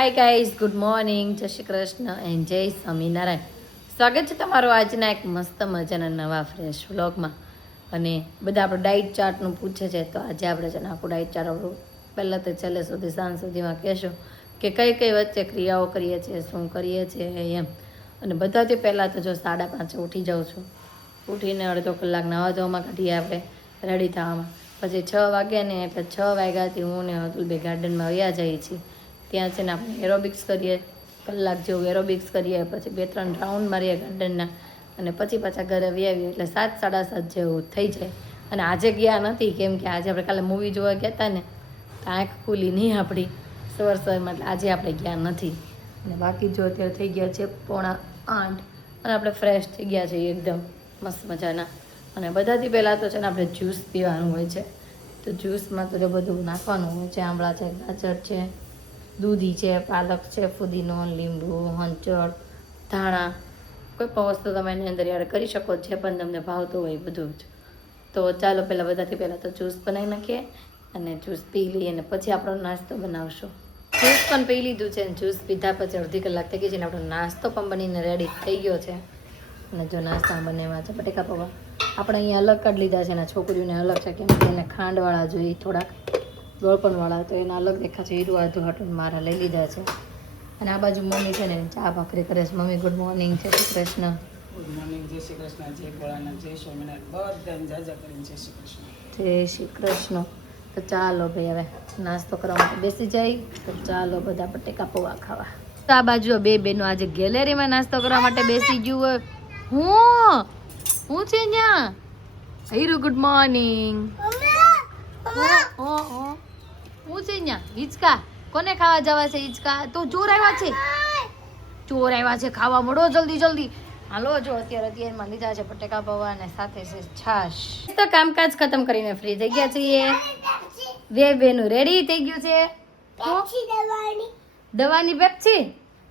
Hi guys, good morning, જય Shri Krishna and જય સ્વામિનારાયણ. સ્વાગત છે તમારું આજના એક મસ્ત મજાના નવા ફ્રેશ વ્લોગમાં. અને બધા આપણે ડાયટ ચાર્ટનું પૂછે છે, તો આજે આપણે છે ને આખું ડાયટ ચાર્ટ આપણું પહેલાં તો છેલ્લે સુધી સાંજ સુધીમાં કહેશું કે કઈ કઈ વચ્ચે ક્રિયાઓ કરીએ છીએ, શું કરીએ છીએ એમ. અને બધાથી પહેલાં તો જો 5:30 ઉઠી જાઉં છું. ઉઠીને અડધો કલાક નાવા ધોવામાં કાઢીએ આપણે રેડી થવામાં. પછી 6 વાગ્યા ને એટલે 6 વાગ્યાથી હું ને અતુલભાઈ ગાર્ડનમાં વયા જઈએ છીએ. ત્યાં છે ને આપણે એરોબિક્સ કરીએ, કલાક જેવું એરોબિક્સ કરીએ, પછી 2-3 રાઉન્ડ મારીએ ગાર્ડનના, અને પછી પાછા ઘરે આવીએ એટલે 7-7:30 જેવું થઈ જાય. અને આજે ગયા નથી, કેમ કે આજે આપણે કાલે મૂવી જોવા ગયા હતા ને, તો આંખ ખુલી નહીં આપણી સવારમાં, એટલે આજે આપણે ગયા નથી. અને બાકી જો અત્યારે થઈ ગયા છે 7:45 અને આપણે ફ્રેશ થઈ ગયા છીએ એકદમ મસ્ત મજાના. અને બધાથી પહેલાં તો છે ને આપણે જ્યુસ પીવાનું હોય છે. તો જ્યુસમાં તો જો બધું નાખવાનું હોય છે. આંબળા છે, ગાજર છે, દૂધી છે, પાલક છે, ફુદીનો, લીંબુ, હંચળ, ધાણા, કોઈ પણ વસ્તુ તમે એની અંદર એડ કરી શકો, જે પણ તમને ભાવતું હોય બધું જ. તો ચાલો બધાથી પહેલાં તો જ્યુસ બનાવી નાખીએ અને જ્યુસ પી લઈએ, અને પછી આપણો નાસ્તો બનાવશું. જ્યુસ પણ પી લીધું છે, અને જ્યુસ પીધા પછી અડધી કલાક થઈ ગઈ છે, અને આપણો નાસ્તો પણ બનીને રેડી થઈ ગયો છે. અને જો નાસ્તા બનેવા છે બટેકા પૌવા આપણે અહીંયા અલગ કાઢી લીધા છે, અને છોકરીઓને અલગ છે, કેમ કે એને ખાંડવાળા જોઈએ, થોડાક ગળપણવાળા, તો એના અલગ દેખા છે. હીરું આધું હાટું મારા લઈ લીધા છે. અને આ બાજુ મમ્મી છે ને ચા ભાખરી કરે છે. મમ્મી ગુડ મોર્નિંગ, જય શ્રી કૃષ્ણ. ગુડ મોર્નિંગ, જય શ્રી કૃષ્ણ, જય ભોળાનાથ, જય સ્વામિનારાયણ, બધાને જાજા કરીને જય શ્રી કૃષ્ણ. જય શ્રી કૃષ્ણ. તો ચાલો ભાઈ હવે નાસ્તો કરવા માટે બેસી જાય. તો ચાલો બધા બટેકા પૌવા ખાવા. તો આ બાજુ બે બેનો આજે ગેલેરીમાં નાસ્તો કરવા માટે બેસી ગયું હોય. હું છે ત્યાં હીરુ ગુડ મોર્નિંગ. હું છે ત્યાં હિંચકા કોને ખાવા જવા છે? હિંચકા તો ચોર આવ્યા છે, ચોર આવ્યા છે, ખાવા મળો જલ્દી જલ્દી. હાલો જો અત્યારમાં લીધા છે બટેકા પૌવા અને સાથે છે છાશ. તો કામકાજ ખતમ કરીને ફ્રી થઈ ગયા છીએ. બે બેનું રેડી થઈ ગયું છે. દવાની પેપ્સી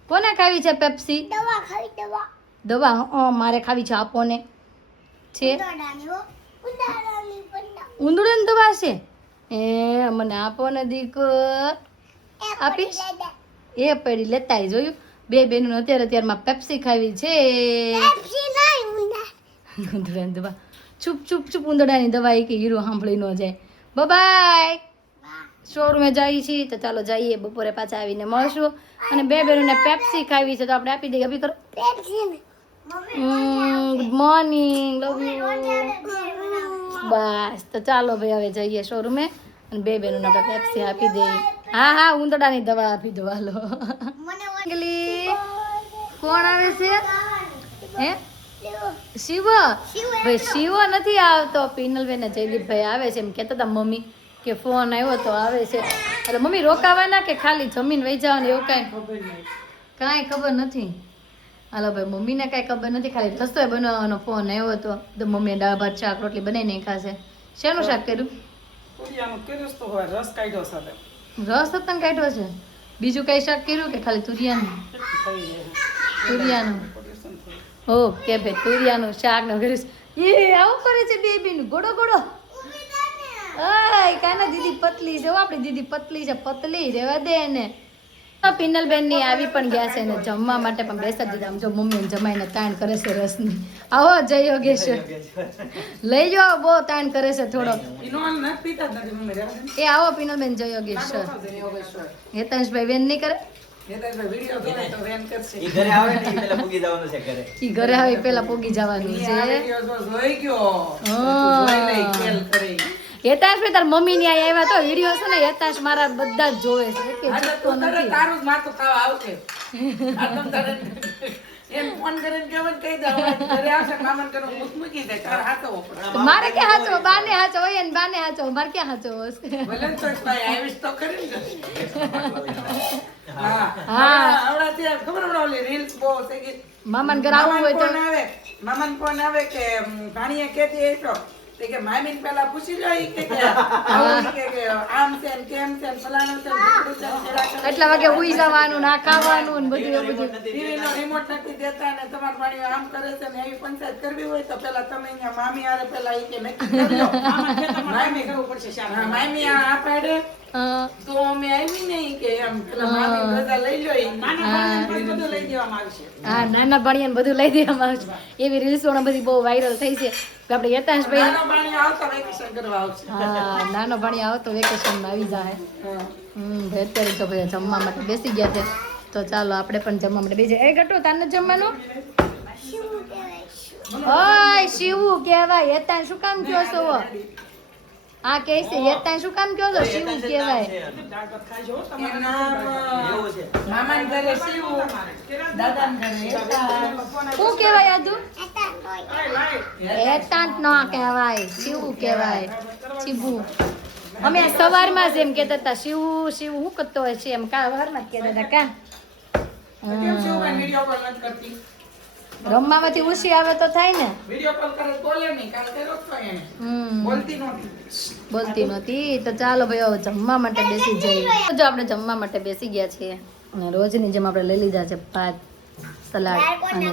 કોને ખાવી છે? પેપ્સી દવા મારે ખાવી છે. આપો ને છે ઉંદરડાની દવા છે. એ મને આપો ને દીક આપીશ. એ પડી લેતા જોયું. બે બેનું અત્યારમાં પેપ્સી ખાવી છે. ઉંદરડાની દવા ચૂપ ઉંદરડાની દવા એ કે હીરો સાંભળી ન જાય. બાય શોરૂમે જઈએ છીએ, તો ચાલો જઈએ. બપોરે પાછા આવીને મળશું. અને બે બેનોને પેપ્સી ખાવી છે, તો આપણે આપી દઈએ. અભી કરો ગુડ મોર્નિંગ, લવ યુ. બસ તો ચાલો ભાઈ હવે જઈએ શોરૂમે, અને બે બેનોને આપણે પેપ્સી આપી દઈએ. હા ઉંદરડાની દવા આપી દો. હાલો કોણ આવે છે? હે શિવ? ભાઈ શિવ નથી આવતો. પિનલબેન ને જયદીપભાઈ આવે છે. એમ કહેતા હતા મમ્મી કે ફોન આવ્યો તો આવે છે. એટલે મમ્મી રોકાવાના કે ખાલી જમીન વહી જવાનું એવું કાંઈ ખબર નથી. હાલો ભાઈ મમ્મીને કાંઈ ખબર નથી, ખાલી રસોઈ બનાવવાનો ફોન આવ્યો હતો. તો મમ્મીએ દાળ ભાત શાક રોટલી બનાવી નાખ્યા છે. શેનું શાક કર્યું? રસ હતા કાઢ્યો છે. બીજું કઈ શાક કર્યું કે ખાલી તુરિયાનું? ઓકે ભાઈ તુરિયાનું શાક નું કર્યું. એ આવું કરે છે બેબીનું ગોડો ગોડો. કાના દીદી પતલી છે. આપણી દીદી પતલી છે, પતલી રેવા દે એને. પિનલબેન ની આવી પણ ગયા છે, ને જમવા માટે પણ બેસા દીધા. આમ જો મમ્મી જમાઈને તાણ કરે છે રસની. આવો જય યોગેશ્વર લઈ જાઓ, બહુ તાણ કરે છે થોડો. એ આવો પિનલબેન, જય યોગેશ્વર. હેતાંશભાઈ વેન નહીં કરે? ઘરે આવે પેલા પોગી જવાનું છે. હેતાંશ તાર મમ્મી ની આવ્યા તો વિડીયો છે ને, હેતાંશ મારા બધા જ જોવે છે. મારે ક્યાં હાચો? બાને હાચો હોય ને, બાને હાચો. મારે ક્યાં હાચો હશે? મામાન ઘર આવું હોય તો મામાન ફોન આવે કે ભાણીએ કેતી તો કે મામીન પેલા પૂછી લો કે આમ છે ને કેમ છે ને ફલાણું છે ને એટલા વાગે ઉઈ જવાનું, ના ખાવાનું ને બધું ટીવીનો રિમોટ નથી દેતા ને તમાર ભાણીઓ આમ કરે છે ને એવી પંચાયત કરવી હોય તો પેલા તમે અહીંયા મામી આરે પેલા ઈ કે નક્કી કરી લો. મામી કરવું પડશે. મામી આ પાડે તો અમે આવી નહીં કે એમ પેલા મામી રજા લઈ લો બધું લઈ દેવામાં આવશે. હા નાના ભાણિયાને બધું લઈ દેવામાં આવશે. એવી રીલ્સો બધી બહુ વાયરલ થઈ છે કે આપણે યતાંશભાઈ નાનો પાણી આવતા વેકેશન કરવા આવશે. હા નાનો ભાણી આવો તો વેકેશનમાં આવી જાય. અત્યારે તો ભાઈ જમવા માટે બેસી ગયા છે તો ચાલો આપણે પણ જમવા માટે બેસી. એ ગટુ તાને જમવાનું ઓય શિવું કહેવાય. યતાન શું કામ કહો છો? આ કે છે યતાન શું કામ કહો છો? શિવું કહેવાય. એનું નામ મામાના ઘરે શિવું, દાદાના ઘરે યતાન. શું કહેવાય આજુ? યતાન નો કહેવાય, શિવું કહેવાય. શિવું અમે સવારમાં જ એમ કહેતા હતા શિવું શિવું શું કરતો હોય છે એમ સવારમાં જ કહેતા હતા કા કેમ શિવુભાઈ વિડીયો કોલ નથી કરતી? રમવામાંથી ઉશી આવે તો થાય ને. વિડીયો કોલ કરે તો બોલે નહીં, કાલ કર્યો જ તો એને. બોલતી નહોતી. બોલતી નહોતી. તો ચાલો ભાઈ હવે જમવા માટે બેસી જઈએ. જો આપણે જમવા માટે બેસી ગયા છીએ અને રોજની જેમ આપણે લઈ લીધા છે ભાત, સલાડ અને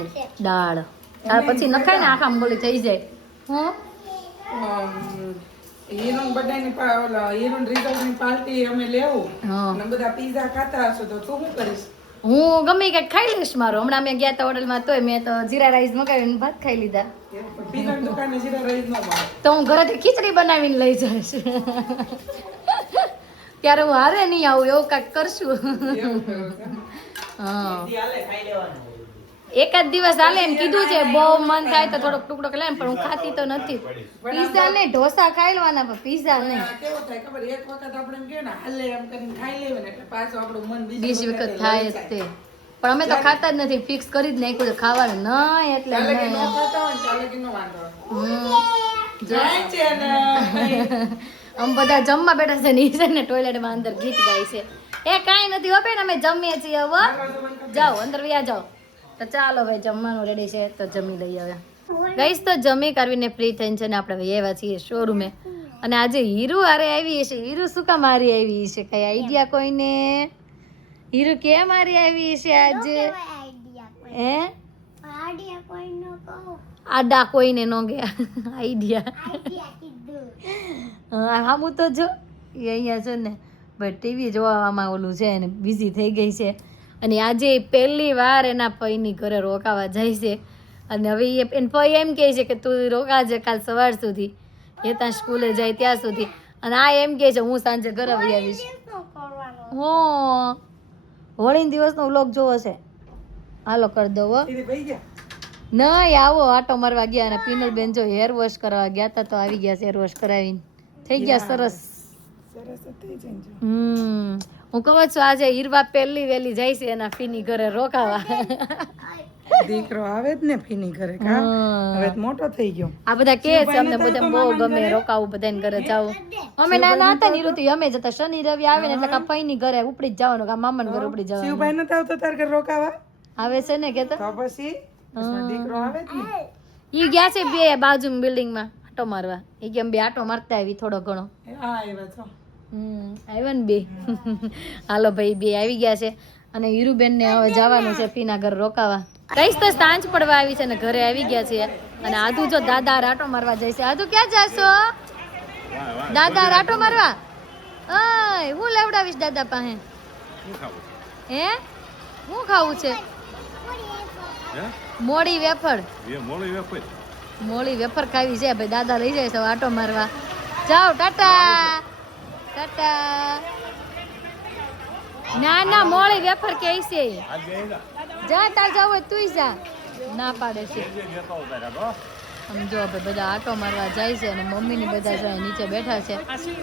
દાળ. ત્યાર પછી નખાય ને આખા બોલી થઈ જાય. હું હીરોન બધાની હીરોન રિઝલ્ટની પાર્ટી અમે લેવું હા. અને બધા પીઝા ખાતા હશો તો તું શું કરીશ? હું ગમે કંઈક ખાઈ લઈશ મારો. હમણાં મેં ગયા હતા હોટલમાં તોય મેં તો જીરા રાઈસ મગાવીને ભાત ખાઈ લીધા. પીઝાની દુકાને જીરા રાઈસ ન મળે. તો હું ઘરેથી ખીચડી બનાવીને લઈ જઈશ. ત્યારે હું હારે નહીં આવું એવું કાંઈક કરશું. એવું કરો છો? હા એકાદ દિવસ હાલે એમ કીધું છે. બહુ મન થાય તો થોડોક ટુકડો લે પણ હું ખાતી તો નથી. પીઝા નહીં ઢોસા ખાઈ લેવાના પણ પીઝા નહીં. આ કેવું થાય ખબર? એક વખત આપણે એમ કહે ને હાલે એમ કરીને ખાઈ લેવું ને એટલે પાછું આપણું મન બીજી વખત થાય જ તે. પણ અમે તો ખાતા જ નથી. ફિક્સ કરી જ નાખ્યું છે ખાવાનું નહીં એટલે ચાલે કે ન નહીં. ખાતા હોય ને ચાલે કે ન વાંધો આવે. જાય છે ને આમ બધા જમવા બેઠા છે ને ઈ છે ને ટોયલેટમાં અંદર ગીત ગાય છે. એ કાંઈ નથી હો બેન અમે જમીએ છીએ હવે. જાઓ અંદર વ્યા જાઓ. તો ચાલો ભાઈ જમવાનું રેડી છે તો જમી લઈએ હવે. ગઈશ તો જમી કરવીને ફ્રી થઈને છે ને આપણે આવ્યા છીએ શોરૂમે. અને આજે હીરુ હારે આવી છે. હીરુ શું કામ હારી આવી છે? કઈ આઈડિયા કોઈને? હીરુ કેમ હારી આવી છે આજે? હે આડા કોઈને નો ગયા આઈડિયા. હામું તો જો એ અહીંયા છે ને ભાઈ ટીવી જોવામાં ઓલું છે ને બિઝી થઈ ગઈ છે. અને આજે પહેલી વાર એના પૈની ઘરે રોકાવા જાય છે. અને હવે એને પૈ એમ કહે છે કે તું રોકાજે કાલ સવાર સુધી, એ ત્યાં સ્કૂલે જાય ત્યાં સુધી. અને આ એમ કહે છે હું સાંજે ઘરે આવી આવીશ. હો હોળી દિવસનો વ્લોગ જોવો છે? હાલો કરી દો હો. તીરી ભાઈ ગયા નહીં આવો આટો મારવા ગયા અને પિનલ બેન જો હેર વોશ કરવા ગયા હતા તો આવી ગયા છે હેર વોશ કરાવીને. થઈ ગયા સરસ. સરસ જ થઈ જાય ને. હું કહું છું આજે હીરવા પહેલી વહેલી જાય છે એના ફીની ઘરે રોકાવા. દીકરો આવે જ ને ફીની ઘરે કા હવે તો મોટો થઈ ગયો. આ બધા કે છે અમને બધા બહુ ગમે રોકાવું બધાને ઘરે જાવું. અમે નાના હતા ને હીરુથી અમે જતા શનિ રવિ આવે ને એટલે કા ફઈની ઘરે ઉપડી જ જવાનું કા મામાના ઘરે ઉપડી જવાનું. શિવભાઈ નતો આવતો તાર ઘરે રોકાવા? આવે છે ને કેતો તો પછી દીકરો આવે જ ને. ઈ ગયા છે બે બાજુ બિલ્ડિંગમાં આટો મારવા. ઈ કેમ બે આટો મારતા આવી થોડો ઘણો. હા એવા છો. આવ્યા ને બે. હાલો ભાઈ બે આવી ગયા છે અને હીરુબેન ને હવે જવાનું છે ફીના ઘર રોકાવા. કઈશ તો સાંજ પડવા આવી છે ને ઘરે આવી ગયા છે. અને આધુ જો દાદા રાટો મારવા જાય છે. આધુ ક્યાં જાશો? દાદા રાટો મારવા? અય હું લેવડાવીશ દાદા પાસે. હે હું ખાવું છે? મોળી વેફર. મોળી વેફર ખાવી છે ભાઈ. દાદા લઈ જાય છે આટો મારવા. જાઓ ટાટા ટાટા. ના ના મોળી વેફર કે છે. જા તાર જાવ હોય તુંય જા. ના પાડે છે. સમજો ભાઈ બધા આટો મારવા જાય છે અને મમ્મી ને બધા જાય નીચે બેઠા છે.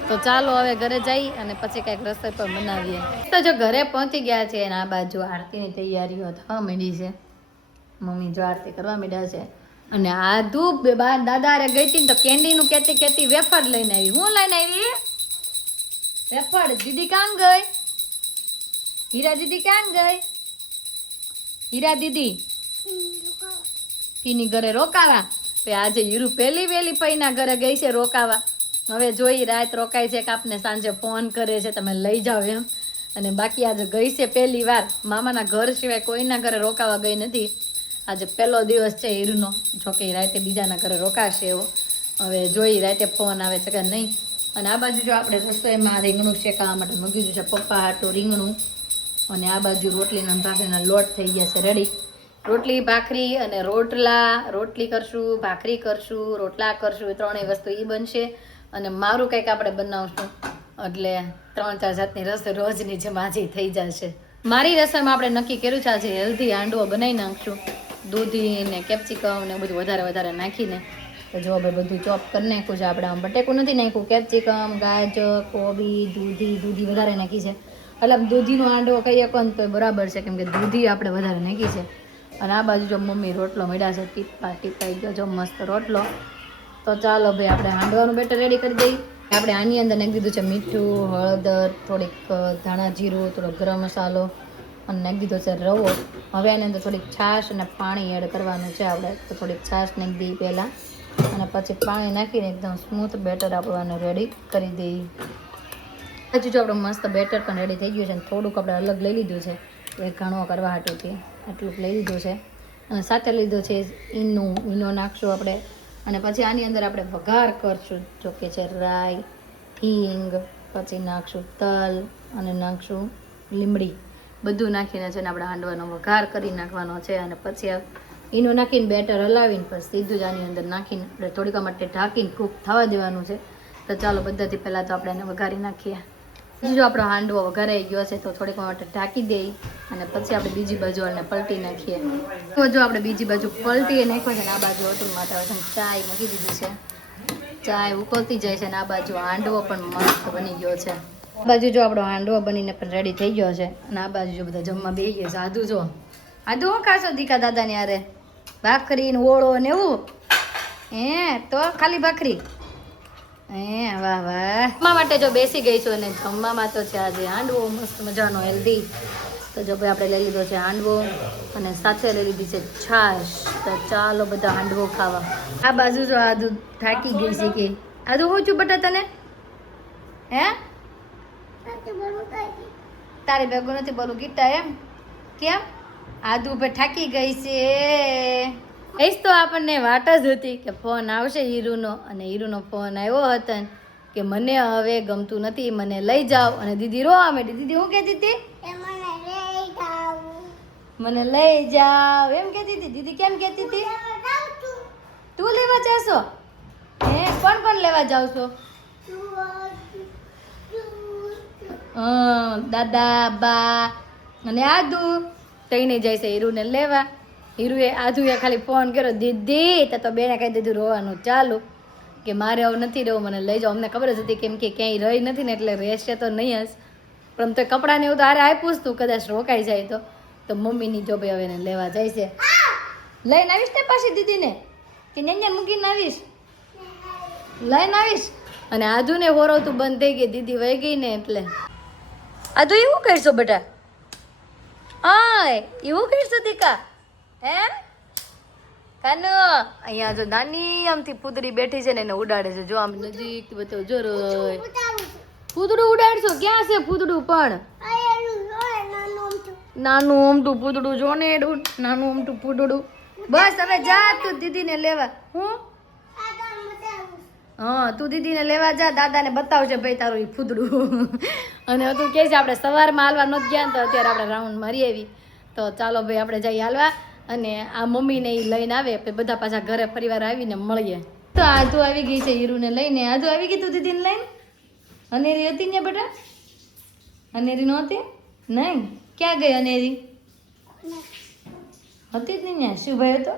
તો ચાલો હવે ઘરે જઈ અને પછી કઈક રસોઈ પણ બનાવીએ. તો જો ઘરે પહોંચી ગયા છે અને આ બાજુ આરતીની તૈયારીઓ થવા માંડી છે. મમ્મી જો આરતી કરવા માંડ્યા છે અને આ ધૂપ બાર દાદા રે ગઈ હતી ને તો કેન્ડી નું કેતી કેતી વેફર લઈને આવી. હું લઈને આવી વેફર. દીદી કાં ગઈ? હીરા દીદી કાં ગઈ? હીરા દીદી પીની ઘરે રોકાવા. આજે હીરુ પહેલી વહેલી પૈના ઘરે ગઈ છે રોકાવા. હવે જોઈ રાત રોકાય છે કે આપને સાંજે ફોન કરે છે તમે લઈ જાઓ એમ. અને બાકી આજે ગઈ છે પહેલી વાર. મામાના ઘર સિવાય કોઈના ઘરે રોકાવા ગઈ નથી. આજે પહેલો દિવસ છે હીરુનો. જોકે રાતે બીજાના ઘરે રોકાશે એવો. હવે જોઈ રાતે ફોન આવે છે કે નહીં. અને આ બાજુ જો આપણે રસોઈમાં રીંગણું શેકાવા માટે મૂકી દીધું છે પપ્પા હાટું રીંગણું, અને આ બાજુ રોટલીના ભાખરીના લોટ થઈ ગયા છે રેડી. રોટલી ભાખરી અને રોટલી કરશું, ભાખરી કરશું, રોટલા કરશું, એ ત્રણેય વસ્તુ એ બનશે. અને મારું કંઈક આપણે બનાવશું, એટલે 3-4 જાતની રસોઈ રોજની જેમ આજે થઈ જશે. મારી રસોઈમાં આપણે નક્કી કર્યું છે આજે હેલ્ધી હાંડવો બનાવી નાખશું, દૂધી ને કેપ્સિકમ ને બધું વધારે નાખીને. તો જો આપણે બધું ચોપ કરી નાખ્યું છે. આપણે આમ બટેકું નથી નાખ્યું, કેપ્સિકમ, ગાજર, કોબી, દૂધી વધારે નાખી છે. એટલે દૂધીનો હાંડવો કહીએ કોણ તો બરાબર છે, કેમ કે દૂધી આપણે વધારે નાખી છે. અને આ બાજુ જો મમ્મી રોટલો મળ્યા છે, ટીપાઈ ગયો જો મસ્ત રોટલો. તો ચાલો ભાઈ આપણે હાંડવાનું બેટર રેડી કરી દઈએ. આપણે આની અંદર નાખી દીધું છે મીઠું, હળદર, થોડીક ધાણા જીરું, થોડો ગરમ મસાલો અને નાખી દીધો છે રવો. હવે આની અંદર થોડીક છાશ અને પાણી એડ કરવાનું છે આપણે. તો થોડીક છાશ નાખી દઈએ પહેલાં, અને પછી પાણી નાખીને એકદમ સ્મૂથ બેટર આપણે રેડી કરી દઈએ. હજુ જો આપણું મસ્ત બેટર પણ રેડી થઈ ગયું છે. અને થોડુંક આપણે અલગ લઈ લીધું છે એક ઘણો કરવા હાટુંથી, આટલું લઈ લીધું છે. અને સાથે લીધું છે ઈનો નાખશું આપણે. અને પછી આની અંદર આપણે વઘાર કરશું, જો કે છે રાઈ, હિંગ, પછી નાખશું તલ અને નાખશું લીમડી. બધું નાખીને છે ને આપણે હાંડવાનો વઘાર કરી નાખવાનો છે. અને પછી ઈનો નાખીને બેટર હલાવીને પછી સીધું જ આની અંદર નાખીને આપણે થોડીક માટે ઢાંકીને કૂક થવા દેવાનું છે. તો ચાલો બધાથી પહેલાં તો આપણે એને વઘારી નાખીએ. જો આપણો હાંડવો વઘારાઈ ગયો છે તો થોડીક માટે ઢાંકી દઈએ, અને પછી આપણે બીજી બાજુ એને પલટી નાખીએ. તો જો આપણે બીજી બાજુ પલટી નાખ્યો છે ને આ બાજુ હતું માટે હવે ચાય મૂકી દીધી છે. ચાય ઉકળતી જાય છે ને આ બાજુ હાંડવો પણ મસ્ત બની ગયો છે. આ બાજુ જો આપણો હાંડવો બનીને પણ રેડી થઈ ગયો છે. અને આ બાજુ જો બધા જમવા બેસી ગયા છે. આદુ જો આદુ શું ખાશો દીકા દાદાની હારે? ભાખરી ને ઓળો ને એવું? તો ખાલી ભાખરી? વાહ વાહ. જમવા માટે જો બેસી ગઈ છું, અને જમવામાં તો છે આજે હાંડવો મસ્ત મજાનો હેલ્ધી. તો જો ભાઈ આપણે લઈ લીધો છે હાંડવો, અને સાથે લઈ લીધી છે છાશ. તો ચાલો બધા હાંડવો ખાવા. આ બાજુ જો આદુ થાકી ગઈ છે કે આદુ હું છું બટા તને? તારી ભેગું નથી બોલું ગીતા એમ કેમ? આદુ ભાઈ થાકી ગઈ છે. એજ તો આપણને વાટ જ હતી કે ફોન આવશે હીરુનો, અને હીરુનો ફોન આવ્યો હતો કે મને હવે ગમતું નથી, મને લઈ જાઓ. અને દીદી રોવા માંડી. દીદી શું કહેતી હતી? મને લઈ જાઓ એમ કહેતી હતી. દીદી કેમ કહેતી હતી? તું લેવા જાશો? કોણ લેવા જાવ છો? દાદા, બા અને આદુ તઈને જાય છે હીરુને લેવા. હીરુએ આદુએ ખાલી ફોન કર્યો દીદી, તો બેને કહી દીધું રોવાનું ચાલુ કે મારે હવે નથી રહેવું, મને લઈ જાઓ. અમને ખબર જ હતી કેમ કે ક્યાંય રહી નથી ને એટલે રહેશે તો નહીં જ, પણ તો કપડાને એવું તો હારે આપ્યું જ તું, કદાચ રોકાઈ જાય તો મમ્મીની જો ભાઈ હવે એને લેવા જાય છે. લઈને આવીશ ને પાછી દીદીને કે ન્યા મૂકીને આવીશ? લઈને આવીશ. અને આદુને હોરવતું બંધ થઈ ગઈ, દીદી વહી ગઈ ને એટલે. આદુ એવું કરશો બેટા? એવું કરશો દીકા? કાનો અહીંયા જો નાની આમથી પૂતળી બેઠી છે ને એને ઉડાડે છે. જો આમ નજીક બતાવો જો પૂતળું ઉડાડશો? ક્યાં છે પૂતળું? પણ નાનું અમથું પૂતળું જો ને, નાનું અમથું પૂતળું. બસ હવે જા તું દીદીને લેવા. તું દીદીને લેવા જા, દાદાને બતાવશે ભાઈ તારું એ પૂતળું. અને તું કહે છે આપણે સવારમાં હાલવા નથી ગયા તો અત્યારે આપણે રાઉન્ડ મારી આવી. તો ચાલો ભાઈ આપણે જઈએ હાલવા, અને આ મમ્મીને એ લઈને આવે પછી બધા પાછા ઘરે પરિવાર આવીને મળીએ. તો આદુ આવી ગઈ છે હીરુને લઈને. આદુ આવી ગઈ તું દીદીને લઈને? અનેરી હતી ને બેટા? અનેરી નહોતી? નહીં. ક્યાં ગઈ અનેરી? હતી જ નહીં ત્યાં. શિવભાઈ હતો?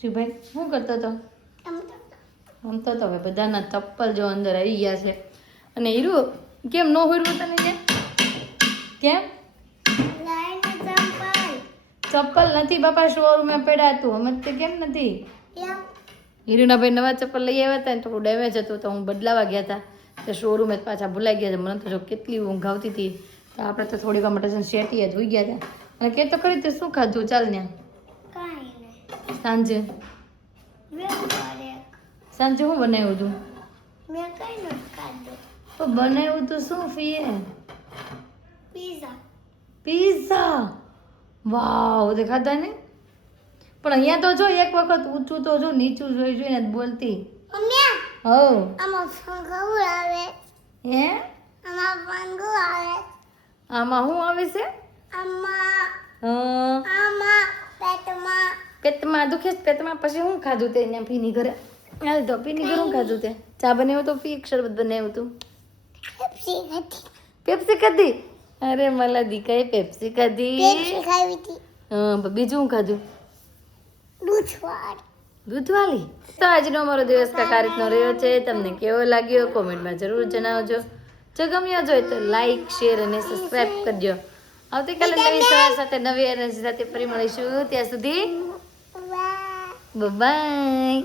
શિવભાઈ શું કરતો હતો? રમતો તો. હવે બધાના ચપ્પલ જો અંદર આવી ગયા છે. અને હીરુ કેમ ન હોર્યું તને? કેમ ચપ્પલ નથી બાપા શોરૂમે પડ્યા? તું સમજતી કેમ નથી? હીરુના ભાઈ નવા ચપ્પલ લઈ આવ્યા હતા ને થોડું ડેમેજ હતું તો હું બદલાવા ગયા હતા, તો શોરૂમે પાછા ભૂલાઈ ગયા છે. મને તો જો કેટલી ઊંઘ આવતી હતી, તો આપણે તો થોડીક માટે શેટીએ જોઈ ગયા હતા. અને કે તો ખરી તે શું ખાધું? ચાલ ને સાંજે સાંજે શું બનાવ્યું હતું? તો બનાવ્યું તો શું ફીએ? પિઝા. વાવ, તે ખાધા ને? પણ અહીંયા તો જો એક વખત ઊંચું તો જો નીચું જોઈને જ બોલતી. હો આમાં ફંગો આવે, હે આમાં ફંગો આવે, આમાં શું આવે છે આમાં આમાં પેટમાં પેટમાં દુખે છે પેટમાં પછી શું ખાધું તે અહીંયા પીની ઘરે હાલ તો પીની ઘરે શું ખાધું તે ચા બનાવ્યો તો પી એક શરબત બનાવ્યું તું પેપ્સી ખાધી, પેપ્સી ખાધી અરે मला દીકાએ પેપ્સી ખાધી પેપ્સી ખાવી હતી, બીજું શું ખાધું દૂધવાળી. દૂધવાળી તો આજનો અમારો દિવસ કાંઈક આ રીતનો રહ્યો છે તમને કેવો લાગ્યો કોમેન્ટમાં જરૂર જણાવજો જો ગમ્યો હોય તો લાઈક શેર અને સબસ્ક્રાઇબ કરજો આવતીકાલે નવી સવાર સાથે નવી એનર્જી સાથે ફરી મળીશું ત્યાં સુધી વાહ. બાય